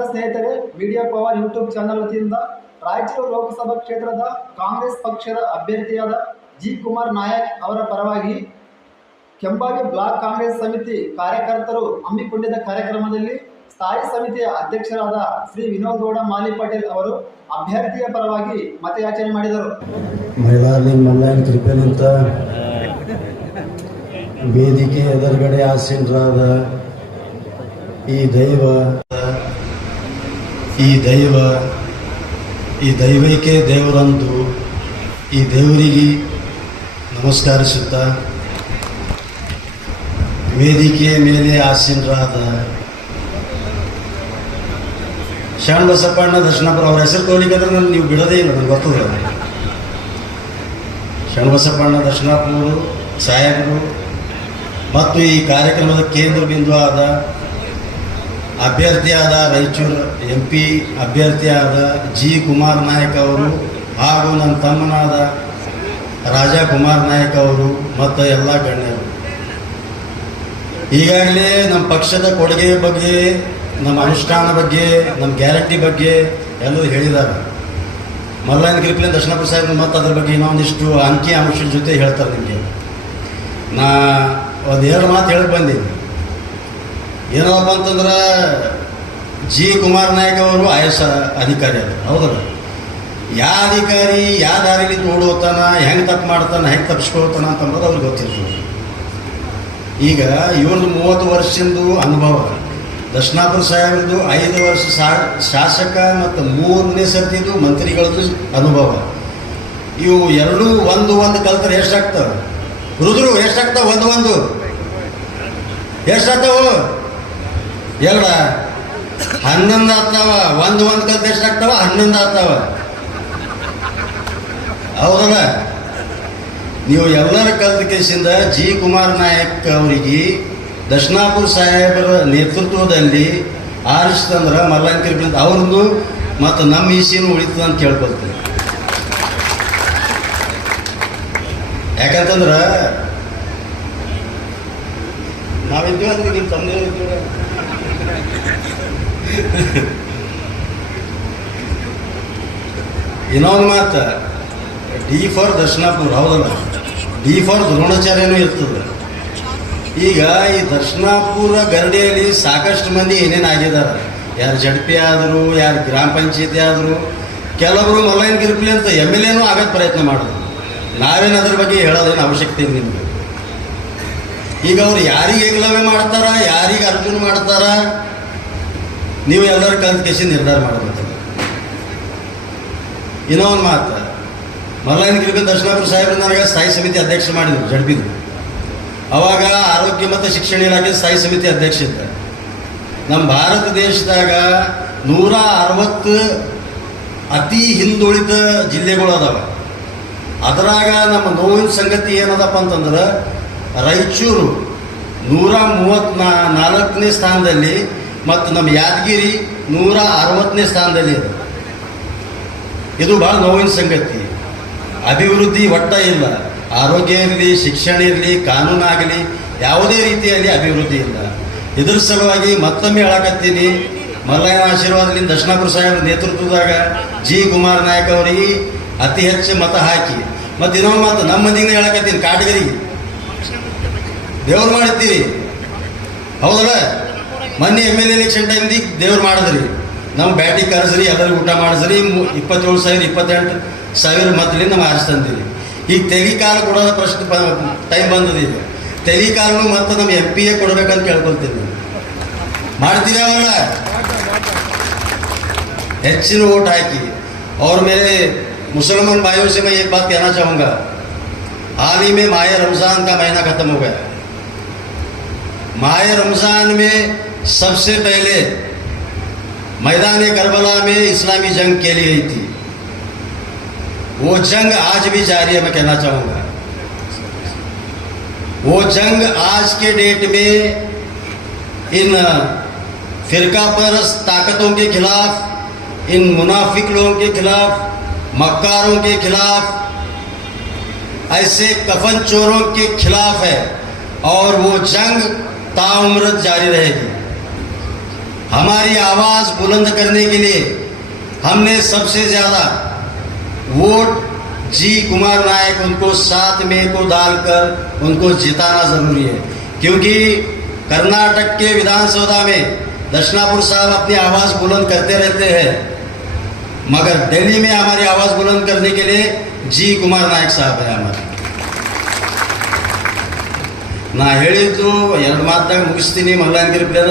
ನಮಸ್ಕಾರ ಸ್ನೇಹಿತರೆ, media power YouTube channel ವತಿಯಿಂದ ರಾಯಚೂರು ಲೋಕಸಭಾ ಕ್ಷೇತ್ರದ ಕಾಂಗ್ರೆಸ್ ಪಕ್ಷದ ಅಭ್ಯರ್ಥಿಯಾದ ಜಿ ಕುಮಾರ್ ನಾಯಕ್ ಅವರ ಪರವಾಗಿ ಕೆಂಬಾವಿ ಬ್ಲಾಕ್ ಕಾಂಗ್ರೆಸ್ ಸಮಿತಿ ಕಾರ್ಯಕರ್ತರು ಹಮ್ಮಿಕೊಂಡಿದ್ದ ಕಾರ್ಯಕ್ರಮದಲ್ಲಿ ಸ್ಥಾಯಿ ಸಮಿತಿಯ ಅಧ್ಯಕ್ಷರಾದ ಶ್ರೀ ವಿನೋದ್ ಗೌಡ ಮಾಲಿ ಪಾಟೀಲ್ ಅವರು ಅಭ್ಯರ್ಥಿಯ ಪರವಾಗಿ ಮತಯಾಚನೆ ಮಾಡಿದರು. ಮಲ್ಲಯ್ಯನ ಕೃಪೆಯಿಂದ ವೇದಿಕೆ ಎದುರುಗಡೆ ಆಸೀನರಾದ ಈ ದೈವೈಕೆ ದೇವರಂದು ಈ ದೇವರಿಗೆ ನಮಸ್ಕರಿಸುತ್ತಾ ವೇದಿಕೆಯ ಮೇಲೆ ಆಸೀನರಾದ ಶರಣ ಬಸಪ್ಪಣ್ಣ ದರ್ಶನಪುರ ಅವ್ರ ಹೆಸರು ತೋಲಿಕಂದ್ರೆ ನಾನು ನೀವು ಬಿಡೋದೇ ಇಲ್ಲ, ನನಗೆ ಗೊತ್ತದ. ಶರಣ ಬಸಪ್ಪಣ್ಣ ದರ್ಶನಪುರ ಸಾಹೇಬರು ಮತ್ತು ಈ ಕಾರ್ಯಕ್ರಮದ ಕೇಂದ್ರ ಬಿಂದು ಆದ ಅಭ್ಯರ್ಥಿಯಾದ ರಾಯಚೂರು MP ಅಭ್ಯರ್ಥಿಯಾದ ಜಿ ಕುಮಾರ್ ನಾಯಕ್ ಅವರು ಹಾಗೂ ನನ್ನ ತಮ್ಮನಾದ ರಾಜಾ ಕುಮಾರ್ ನಾಯಕ್ ಅವರು ಮತ್ತು ಎಲ್ಲ ಗಣ್ಯರು ಈಗಾಗಲೇ ನಮ್ಮ ಪಕ್ಷದ ಕೊಡುಗೆ ಬಗ್ಗೆ, ನಮ್ಮ ಅನುಷ್ಠಾನ ಬಗ್ಗೆ, ನಮ್ಮ ಗ್ಯಾರಂಟಿ ಬಗ್ಗೆ ಎಲ್ಲರೂ ಹೇಳಿದ್ದಾರೆ. ಮಲ್ಲಯ್ಯನ ಕೃಪೆಯಿಂದ ದರ್ಶನಪುರ ಸಾಹೇಬ್ ಮತ್ತು ಅದ್ರ ಬಗ್ಗೆ ಇನ್ನೊಂದಿಷ್ಟು ಅಂಕಿ ಅಂಶದ ಜೊತೆ ಹೇಳ್ತಾರೆ. ನಿಮಗೆ ನಾ ಒಂದೆರಡು ಮಾತು ಹೇಳಕ್ಕೆ ಬಂದೀನಿ. ಏನಪ್ಪ ಅಂತಂದ್ರೆ ಜಿ ಕುಮಾರ್ ನಾಯಕ್ ಅವರು IAS ಅಧಿಕಾರಿ ಅದು, ಹೌದಲ್ಲ? ಯಾವ ಅಧಿಕಾರಿ ಯಾವ ದಾರಿಲಿ ಓಡೋತಾನ, ಹೆಂಗೆ ತಪ್ಪು ಮಾಡ್ತಾನೆ, ಹೆಂಗೆ ತಪ್ಪಿಸ್ಕೊಳ್ತಾನ ಅಂತಂಬುದು ಅವ್ರಿಗೆ ಗೊತ್ತಿರ್ತದೆ. ಈಗ ಇವ್ರದ್ದು 30 ವರ್ಷದ್ದು ಅನುಭವ, ದರ್ಶನಾಪುರ ಸಾಹೇಬ್ರದ್ದು 5 ವರ್ಷ ಶಾಸಕ ಮತ್ತು 3ನೇ ಸರ್ತಿದು ಮಂತ್ರಿಗಳದ್ದು ಅನುಭವ. ಇವು ಎರಡೂ ಒಂದು ಕಲ್ತರೆ ಎಷ್ಟಾಗ್ತವೆ? ಹುಡುಗರು ಎಷ್ಟಾಗ್ತಾವ? ಒಂದು ಎಷ್ಟಾಗ್ತಾವು? 2 11 ಆಗ್ತಾವ. ಒಂದು ಕಲ್ತು ಎಷ್ಟಾಗ್ತಾವ? 11 ಆಗ್ತಾವ, ಹೌದಲ್ಲ? ನೀವು ಎಲ್ಲರ ಕಲ್ತ ಕೇಸಿಂದ ಜಿ ಕುಮಾರ್ ನಾಯಕ್ ಅವರಿಗೆ ದರ್ಶನಾಪುರ ಸಾಹೇಬರ ನೇತೃತ್ವದಲ್ಲಿ ಆರಿಸ್ತಂದ್ರೆ ಮಲ್ಲಯ್ಯನ ಕೃಪೆಯಿಂದ ಅವ್ರದ್ದು ಮತ್ತು ನಮ್ಮ ಈಸಿನೂ ಉಳಿತದ ಅಂತ ಕೇಳ್ಕೊಳ್ತೀನಿ. ಯಾಕಂತಂದ್ರೆ ನಾವಿದ್ದೀವಿ ಅಂದ್ರೆ ನಿಮ್ಮ ತಂದೆ ಇದ್ದೀವಿ. ಇನ್ನೊಂದು ಮಾತು, D ಫಾರ್ ದರ್ಶನಾಪುರ, ಹೌದಲ್ಲ? D ಫಾರ್ ದ್ರೋಣಾಚಾರ್ಯನೂ ಇರ್ತದೆ. ಈಗ ಈ ದರ್ಶನಾಪುರ ಗರಡಿಯಲ್ಲಿ ಸಾಕಷ್ಟು ಮಂದಿ ಏನೇನು ಆಗಿದ್ದಾರೆ. ಯಾರು ZP ಆದರು, ಯಾರು ಗ್ರಾಮ ಪಂಚಾಯತಿ ಆದರು, ಕೆಲವರು ಮಲ್ಲಯ್ಯನ ಕೃಪೆ ಅಂತ MLAನೂ ಆಗಕ್ಕೆ ಪ್ರಯತ್ನ ಮಾಡಿದ್ರು. ನಾವೇನು ಅದ್ರ ಬಗ್ಗೆ ಹೇಳೋದೇನು ಅವಶ್ಯಕತೆ ಇಲ್ಲ ನಿಮಗೆ. ಈಗ ಅವ್ರು ಯಾರಿಗೆ ಏಕಲವ್ಯ ಮಾಡ್ತಾರ, ಯಾರಿಗೆ ಅರ್ಜುನ ಮಾಡ್ತಾರ, ನೀವು ಎಲ್ಲರ ಕಲ್ತ ಕೇಸಿ ನಿರ್ಧಾರ ಮಾಡಬೇಕು. ಇನ್ನೊಂದು ಮಾತು, ಮಲ್ಲಯ್ಯನ ಕೃಪೆ ದರ್ಶನಾಪುರ ಸಾಹೇಬರು ನನಗೆ ಸ್ಥಾಯಿ ಸಮಿತಿ ಅಧ್ಯಕ್ಷ ಮಾಡಿದ್ರು, ಜಡ್ಪಿದ್ರು. ಅವಾಗ ಆರೋಗ್ಯ ಮತ್ತು ಶಿಕ್ಷಣ ಇಲಾಖೆ ಸ್ಥಾಯಿ ಸಮಿತಿ ಅಧ್ಯಕ್ಷ ಇದ್ದ. ನಮ್ಮ ಭಾರತ ದೇಶದಾಗ 160 ಅತಿ ಹಿಂದುಳಿದ ಜಿಲ್ಲೆಗಳು ಅದಾವ. ಅದರಾಗ ನಮ್ಮ ನೋವಿನ ಸಂಗತಿ ಏನದಪ್ಪ ಅಂತಂದ್ರೆ ರಾಯಚೂರು 134ನೇ ಸ್ಥಾನದಲ್ಲಿ ಮತ್ತು ನಮ್ಮ ಯಾದಗಿರಿ 160ನೇ ಸ್ಥಾನದಲ್ಲಿ ಇದೆ. ಇದು ಭಾಳ ನೋವಿನ ಸಂಗತಿ. ಅಭಿವೃದ್ಧಿ ಒಟ್ಟ ಇಲ್ಲ. ಆರೋಗ್ಯ ಇರಲಿ, ಶಿಕ್ಷಣ ಇರಲಿ, ಕಾನೂನಾಗಲಿ, ಯಾವುದೇ ರೀತಿಯಲ್ಲಿ ಅಭಿವೃದ್ಧಿ ಇಲ್ಲ. ಇದ್ರ ಸಲುವಾಗಿ ಮತ್ತೊಮ್ಮೆ ಹೇಳಕತ್ತೀನಿ, ಮಲ್ಲಯ್ಯನ ಆಶೀರ್ವಾದದಿಂದ ದರ್ಶನಾಪುರ ಸಾಹೇಬ್ರ ನೇತೃತ್ವದಾಗ ಜಿ ಕುಮಾರ್ ನಾಯಕ್ ಅವರಿಗೆ ಅತಿ ಹೆಚ್ಚು ಮತ ಹಾಕಿ. ಮತ್ತು ಇನ್ನೊಂದು ಮಾತು, ನಮ್ಮ ಮಂದಿಗೆ ಹೇಳಕತ್ತೀನಿ, ಕಾಟಗರಿಗೆ ದೇವ್ರು ಮಾಡಿರ್ತೀರಿ, ಹೌದಲ್ಲ? ಮೊನ್ನೆ MLA ಎಲೆಕ್ಷನ್ ಟೈಮ್ದಿಗೆ ದೇವ್ರು ಮಾಡಿದ್ರಿ, ನಮ್ಮ ಬ್ಯಾಟಿ ಕರೆಸ್ರಿ, ಎಲ್ಲರಿಗೂ ಊಟ ಮಾಡಿಸ್ರಿ, 27,000 28,000 ಮತಲಿಂದ ನಾವು ಆರಿಸ್ತಂತೀರಿ. ಈಗ ತೆಲಿಕಾಲ ಕೊಡೋದ ಪ್ರಶ್ನೆ ಟೈಮ್ ಬಂದದ. ಈಗ ತೆಲಿಕಾಲನು ಮತ್ತು ನಮ್ಮ MP ಕೊಡ್ಬೇಕಂತ ಕೇಳ್ಕೊಳ್ತೀನಿ. ಮಾಡ್ತೀರಾ ಅವಲ್ಲ? ಹೆಚ್ಚಿನ ಓಟ್ ಹಾಕಿ और मेरे मुसलमान भाइयों से मैं एक बात कहना चाहूँगा, हाल ही में माह रमज़ान का महीना ख़त्म हो गया. माह रमज़ान में सबसे पहले मैदान करबला में इस्लामी जंग खेली गई थी. वो जंग आज भी जारी है. मैं कहना चाहूँगा, वो जंग आज के डेट में इन फिरका परस्त ताकतों के खिलाफ, इन मुनाफिक लोगों के खिलाफ, मक्कारों के खिलाफ, ऐसे कफन चोरों के खिलाफ है और वो जंग ताउम्र जारी रहेगी. हमारी आवाज़ बुलंद करने के लिए हमने सबसे ज़्यादा वोट जी कुमार नायक उनको 7 मई को डालकर उनको जिताना ज़रूरी है, क्योंकि कर्नाटक के विधानसभा में दर्शनापुर साहब अपनी आवाज़ बुलंद करते रहते हैं, मगर दिल्ली में हमारी आवाज़ बुलंद करने के लिए जी कुमार नायक साहब है हमारे. ನಾ ಹೇಳಿದ್ದು 2 ಮಾತಾಗ ಮುಗಿಸ್ತೀನಿ. ಮಲ್ಲಾನಗಿರಿ ಪ್ಲೇಯರ್